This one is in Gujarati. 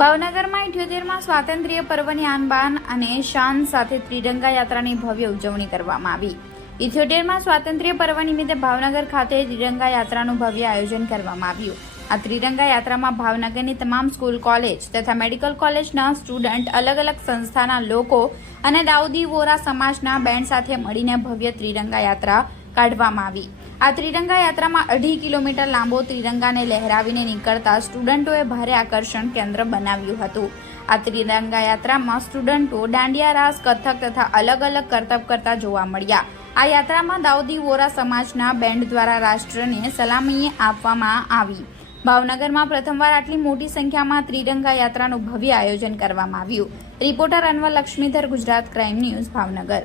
ભાવનગરમાં ઇઠ્યોતેરમાં સ્વાતંત્ર્ય પર્વની આનબાન અને શાન સાથે ત્રિરંગા યાત્રાની ભવ્ય ઉજવણી કરવામાં આવી. ઇથ્યોતેરમાં સ્વાતંત્ર્ય પર્વ નિમિત્તે ભાવનગર ખાતે ત્રિરંગા યાત્રાનું ભવ્ય આયોજન કરવામાં આવ્યું. આ ત્રિરંગા યાત્રામાં ભાવનગરની તમામ સ્કૂલ, કોલેજ તથા મેડિકલ કોલેજના સ્ટુડન્ટ અલગ અલગ સંસ્થાના લોકો અને દાઉદી વોરા સમાજના બેન્ડ સાથે મળીને ભવ્ય ત્રિરંગા યાત્રા કાઢવામાં આવી. આ ત્રિરંગા યાત્રામાં અઢી કિલોમીટર લાંબો ત્રિરંગાને લહેરાવીને નીકળતા સ્ટુડન્ટોએ ભારે આકર્ષણ કેન્દ્ર બનાવ્યું હતું. આ ત્રિરંગા યાત્રામાં સ્ટુડન્ટો દાંડિયા રાસ કથક તથા અલગ અલગ કરતબ કરતા જોવા મળ્યા. આ યાત્રામાં દાઉદી વોરા સમાજના બેન્ડ દ્વારા રાષ્ટ્રને સલામી આપવામાં આવી. ભાવનગરમાં પ્રથમવાર આટલી મોટી સંખ્યામાં ત્રિરંગા યાત્રાનું ભવ્ય આયોજન કરવામાં આવ્યું. Reporter Anwar Laxmidhar, Gujarat crime news, Bhavnagar.